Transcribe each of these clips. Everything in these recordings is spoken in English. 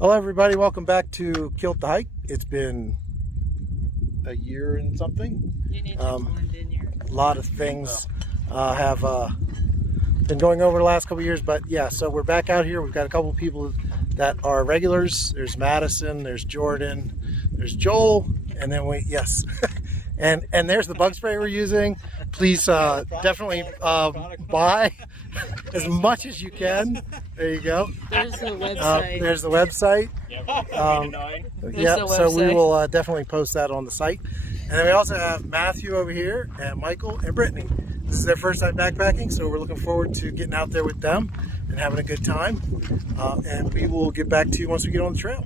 Hello everybody, welcome back to Kilt the Hike. It's been a year and something. You need to blend in your... A lot of things have been going over the last couple of years, but yeah, so we're back out here. We've got a couple of people that are regulars. There's Madison, there's Jordan, there's Joel, and then yes. and there's the bug spray we're using. Please definitely buy as much as you can. There you go. There's the website. There's the website. So we will definitely post that on the site. And then we also have Matthew over here, and Michael and Brittany. This is their first time backpacking, so we're looking forward to getting out there with them and having a good time. And we will get back to you once we get on the trail.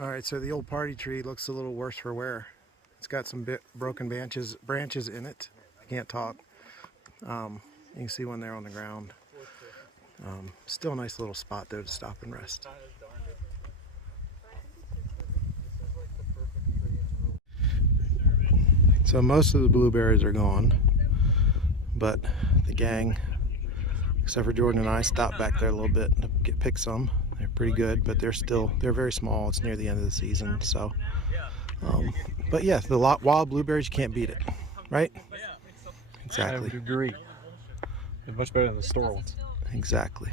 All right, so the old party tree looks a little worse for wear. It's got some broken branches in it. I can't talk. You can see one there on the ground. Still a nice little spot there to stop and rest. So most of the blueberries are gone, but the gang, except for Jordan and I, stopped back there a little bit to pick some. They're pretty good, but they're very small. It's near the end of the season, so. But yeah, the wild blueberries, you can't beat it, right? Exactly. I would agree. They're much better than the store ones. Exactly.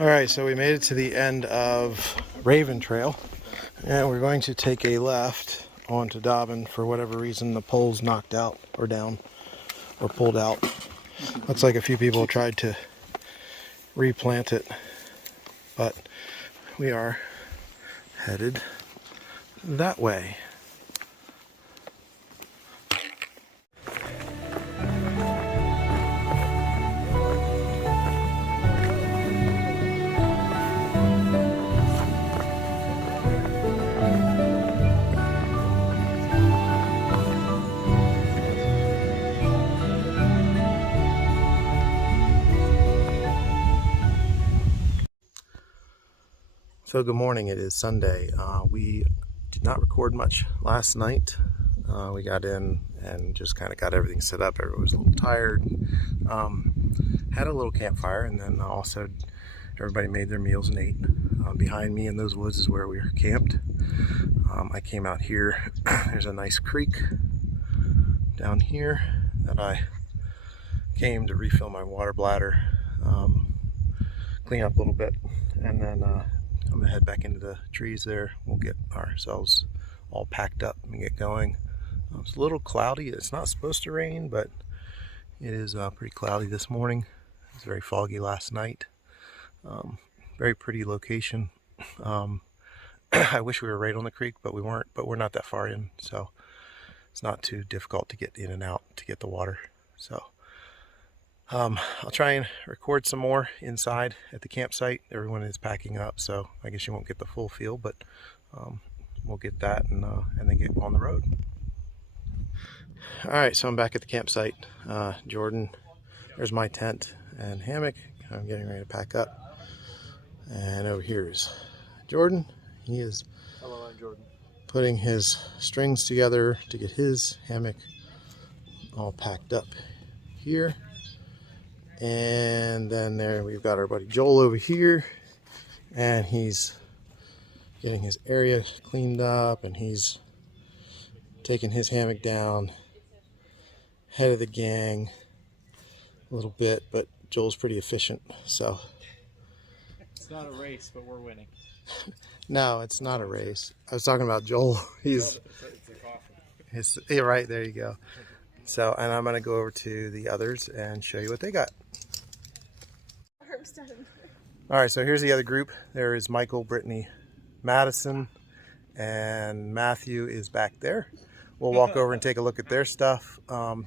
All right, so we made it to the end of Raven Trail, and we're going to take a left onto Dobbin. For whatever reason, the pole's knocked out or down or pulled out. Looks like a few people tried to replant it, but we are headed that way. So good morning, it is Sunday. We did not record much last night. We got in and just kind of got everything set up. Everyone was a little tired. Had a little campfire, and then also everybody made their meals and ate. Behind me in those woods is where we were camped. I came out here. There's a nice creek down here that I came to refill my water bladder, clean up a little bit, and then I'm gonna head back into the trees there. We'll get ourselves all packed up and get going. It's a little cloudy. It's not supposed to rain, but it is pretty cloudy this morning. It was very foggy last night. Very pretty location. I wish we were right on the creek, but we weren't. But we're not that far in, so it's not too difficult to get in and out to get the water. So I'll try and record some more inside at the campsite. Everyone is packing up, so I guess you won't get the full feel, but we'll get that and then get on the road. All right, so I'm back at the campsite. Jordan, there's my tent and hammock. I'm getting ready to pack up. And over here is Jordan. He is Hello, I'm Jordan. Putting his strings together to get his hammock all packed up here. And then there we've got our buddy Joel over here, and he's getting his area cleaned up, and he's taking his hammock down. Head of the gang a little bit, but Joel's pretty efficient, so. It's not a race, but we're winning. No, it's not a race. I was talking about Joel. He's yeah, right, there you go. So, and I'm going to go over to the others and show you what they got. All right, so here's the other group. There is Michael, Brittany, Madison, and Matthew is back there. We'll walk over and take a look at their stuff.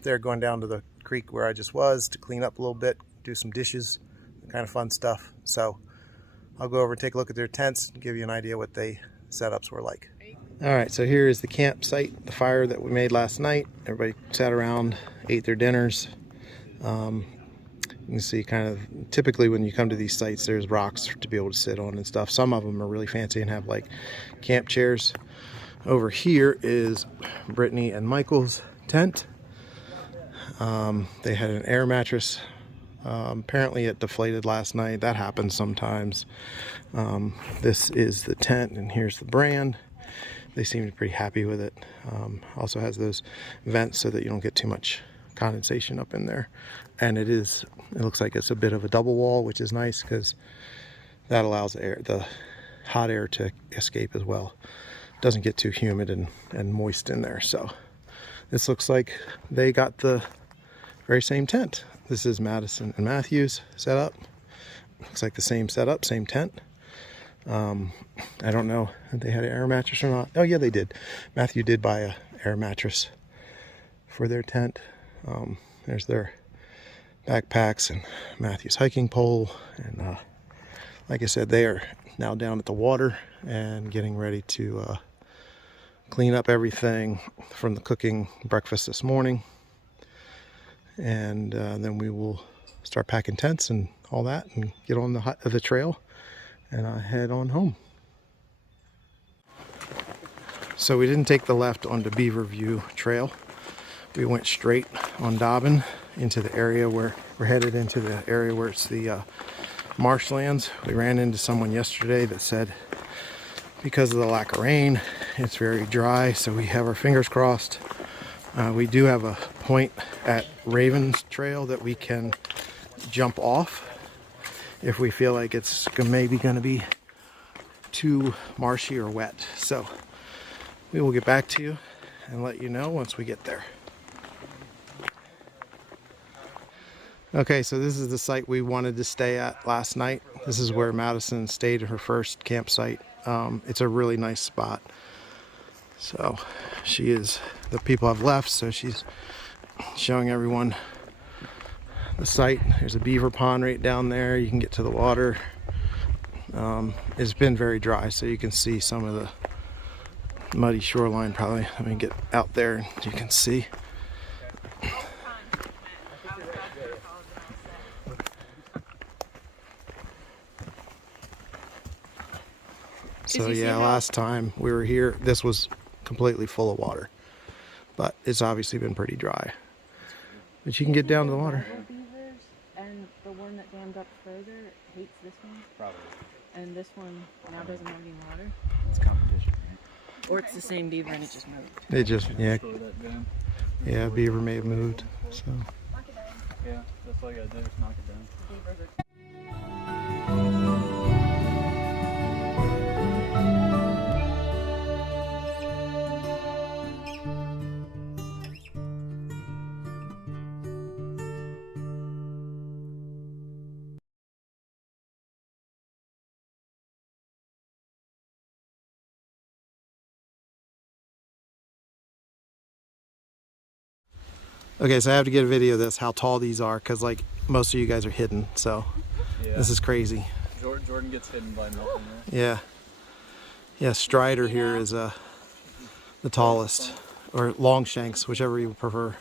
They're going down to the creek where I just was to clean up a little bit, do some dishes, kind of fun stuff. So I'll go over and take a look at their tents and give you an idea what they setups were like. All right, so here is the campsite, the fire that we made last night. Everybody sat around, ate their dinners. You can see kind of, typically when you come to these sites, there's rocks to be able to sit on and stuff. Some of them are really fancy and have like camp chairs. Over here is Brittany and Michael's tent. They had an air mattress. Apparently it deflated last night. That happens sometimes. This is the tent, and here's the brand. They seemed pretty happy with it. Also has those vents so that you don't get too much condensation up in there. And it looks like it's a bit of a double wall, which is nice because that allows the hot air to escape as well. It doesn't get too humid and moist in there. So this looks like they got the very same tent. This is Madison and Matthew's setup. Looks like the same setup, same tent. I don't know if they had an air mattress or not. Oh yeah, they did. Matthew did buy an air mattress for their tent. There's their backpacks and Matthew's hiking pole. And like I said, they are now down at the water and getting ready to clean up everything from the cooking breakfast this morning. And then we will start packing tents and all that and get on the trail and head on home. So we didn't take the left onto Beaver View Trail. We went straight on Dobbin into the area where we're headed into the area where it's the marshlands. We ran into someone yesterday that said because of the lack of rain, it's very dry, so we have our fingers crossed. We do have a point at Ravens Trail that we can jump off if we feel like it's maybe going to be too marshy or wet. So we will get back to you and let you know once we get there. Okay, so this is the site we wanted to stay at last night. This is where Madison stayed at her first campsite. It's a really nice spot. So the people have left, so she's showing everyone the site. There's a beaver pond right down there. You can get to the water. It's been very dry, so you can see some of the muddy shoreline probably. Let me get out there and you can see. So yeah, last time we were here, this was completely full of water, but it's obviously been pretty dry. But you can get down to the water. Beavers, and the one that dammed up further hates this one. Probably. And this one now doesn't have any water. It's competition, right? Or it's the same beaver and it just moved. It just, yeah, Slow that down. yeah, beaver may have moved. So. Yeah, that's all you gotta do is knock it down. Beavers are Okay, so I have to get a video of this, how tall these are, because like most of you guys are hidden, so Yeah. this is crazy. Jordan gets hidden by nothing, right? Yeah. Yeah, Strider here is the tallest, or Longshanks, whichever you prefer.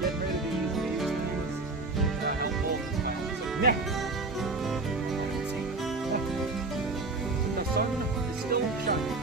Getting ready to use these things. Helpful. Yeah. The sun is still shining.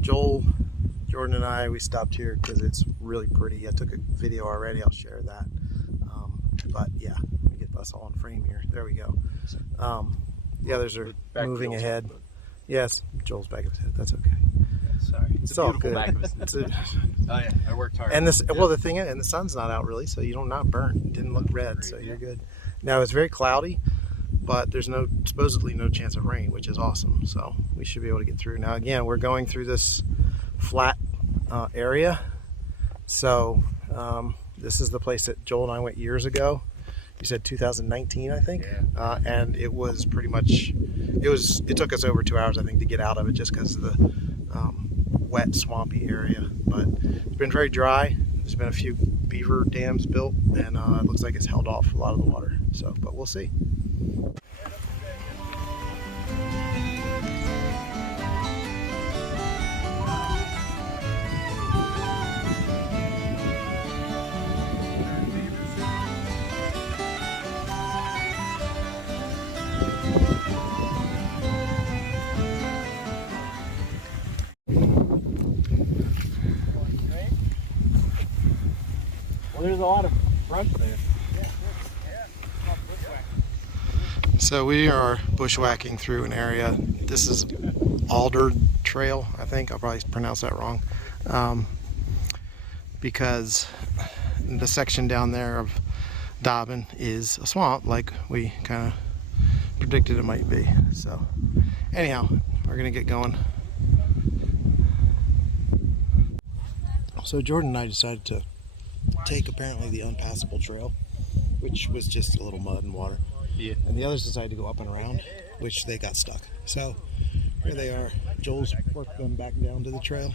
Joel, Jordan, and I, we stopped here because it's really pretty. I took a video already. I'll share that. But yeah, let me get us all in frame here. There we go. The others are moving ahead. Yes, Joel's back of his head. That's okay. Sorry. It's all good. Back of his head. Oh yeah, I worked hard. And this, well, the thing is, and the sun's not out really, so you don't not burn. It didn't look red, so you're good. Now it's very cloudy, but there's supposedly no chance of rain, which is awesome. So we should be able to get through. Now again, we're going through this flat area. So this is the place that Joel and I went years ago. You said 2019, I think. Yeah. And it was pretty much, it took us over 2 hours, I think, to get out of it just because of the wet, swampy area. But it's been very dry. There's been a few beaver dams built, and it looks like it's held off a lot of the water. So, but we'll see. there's a lot of brush there. So we are bushwhacking through an area. This is Alder Trail, I think. I'll probably pronounce that wrong. Because the section down there of Dobbin is a swamp, like we kind of predicted it might be. So anyhow, we're gonna get going. So Jordan and I decided to take apparently the unpassable trail, which was just a little mud and water. Yeah. And the others decided to go up and around, which they got stuck. So here they are. Joel's worked them back down to the trail.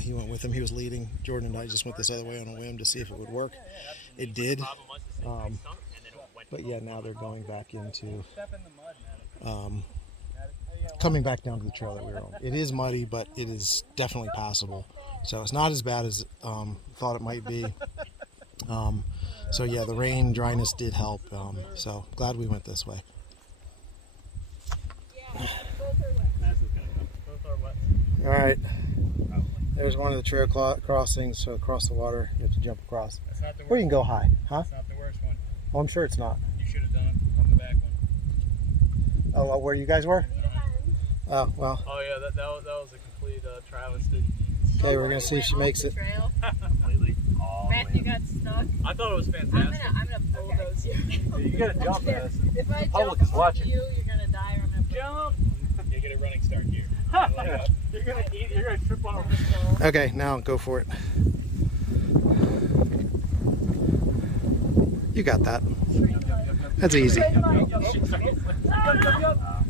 He went with him. He was leading. Jordan and I just went this other way on a whim to see if it would work. It did. But yeah, now they're going back into coming back down to the trail that we were on. It is muddy, but it is definitely passable. So it's not as bad as thought it might be. So yeah, the rain, dryness did help. So glad we went this way. All right. There's one of the trail crossings. So across the water, you have to jump across. That's not the worst. Or you can go high, huh? That's not the worst one. Oh, I'm sure it's not. You should have done it on the back one. Oh, where you guys were? Oh, well. Oh yeah, that was a complete travesty. Okay, we're gonna see if she makes it. Completely. Oh, Matthew got stuck. I thought it was fantastic. I'm gonna bulldoze you. You gotta jump, man. If I Public jump is watching. you, you're gonna die or I'm gonna Jump! You get a running start here. You're gonna trip on a Okay, now go for it. You got that. That's easy.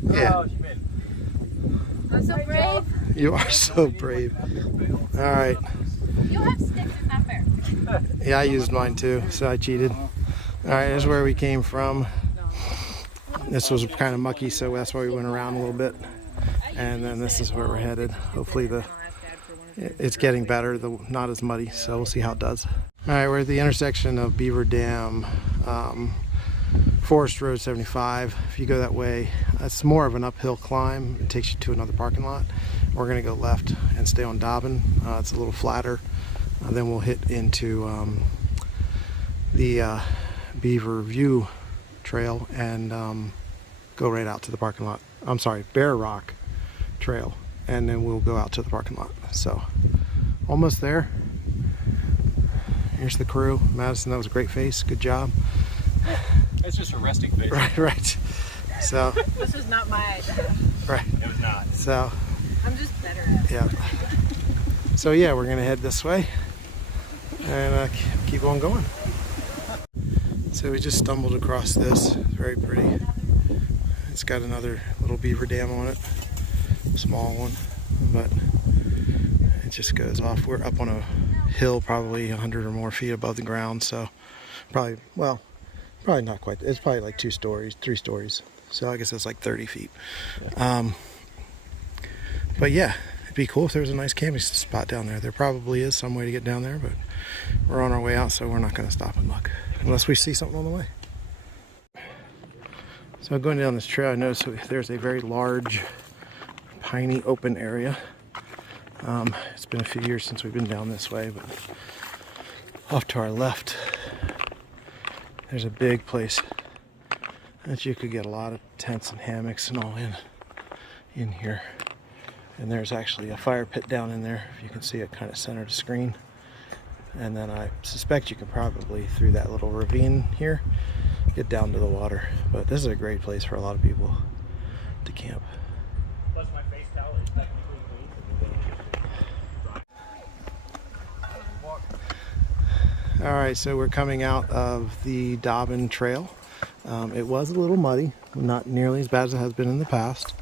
Yeah. I'm so brave. You are so brave. All right. You have sticks, it's not fair. Yeah, I used mine too, so I cheated. All right, here's where we came from. This was kind of mucky, so that's why we went around a little bit. And then this is where we're headed. Hopefully it's getting better, not as muddy, so we'll see how it does. All right, we're at the intersection of Beaver Dam, Forest Road 75. If you go that way, it's more of an uphill climb. It takes you to another parking lot. We're gonna go left and stay on Dobbin. It's a little flatter. Then we'll hit into the Beaver View Trail and go right out to the parking lot. I'm sorry, Bear Rock Trail, and then we'll go out to the parking lot. So almost there. Here's the crew. Madison, that was a great face. Good job. It's just a resting face. Right. So This is not my idea. right. It was not. So I'm just better at it. yeah. So yeah, we're gonna head this way and keep on going. So we just stumbled across this. It's very pretty. It's got another little beaver dam on it, small one, but it just goes off. We're up on a hill, probably 100 or more feet above the ground, so probably not quite. It's probably like 2 stories, 3 stories. So I guess it's like 30 feet. Yeah. But yeah, it'd be cool if there was a nice camping spot down there. There probably is some way to get down there, but we're on our way out, so we're not going to stop and look unless we see something on the way. So going down this trail, I noticed there's a very large, piney open area. It's been a few years since we've been down this way, but off to our left, there's a big place that you could get a lot of tents and hammocks and all in here. And there's actually a fire pit down in there, if you can see it kind of center the screen. And then I suspect you can probably, through that little ravine here, get down to the water. But this is a great place for a lot of people to camp. Plus my face towel is technically clean. All right, so we're coming out of the Dobbin Trail. It was a little muddy, not nearly as bad as it has been in the past.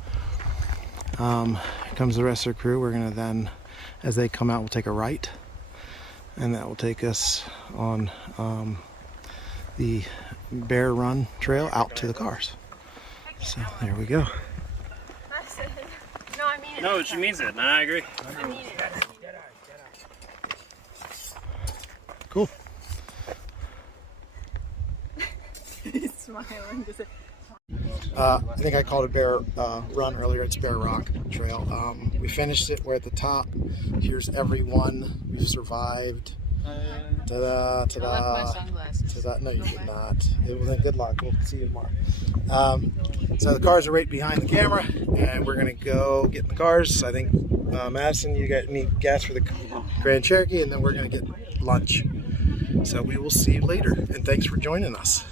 Here comes the rest of the crew. We're gonna then, as they come out, we'll take a right, and that will take us on the Bear Run Trail out to the cars. So there we go. No, I mean it. No, she means it. No, I agree. I mean it. Cool. He's smiling. I think I called it Bear Run earlier. It's Bear Rock Trail. We finished it. We're at the top. Here's everyone. We've survived. Ta-da, I left my ta-da. sunglasses. Ta-da. No, you did not. It was a good luck. We'll see you tomorrow. So the cars are right behind the camera, and we're gonna go get in the cars. I think Madison, you need gas for the Grand Cherokee, and then we're gonna get lunch. So we will see you later, and thanks for joining us.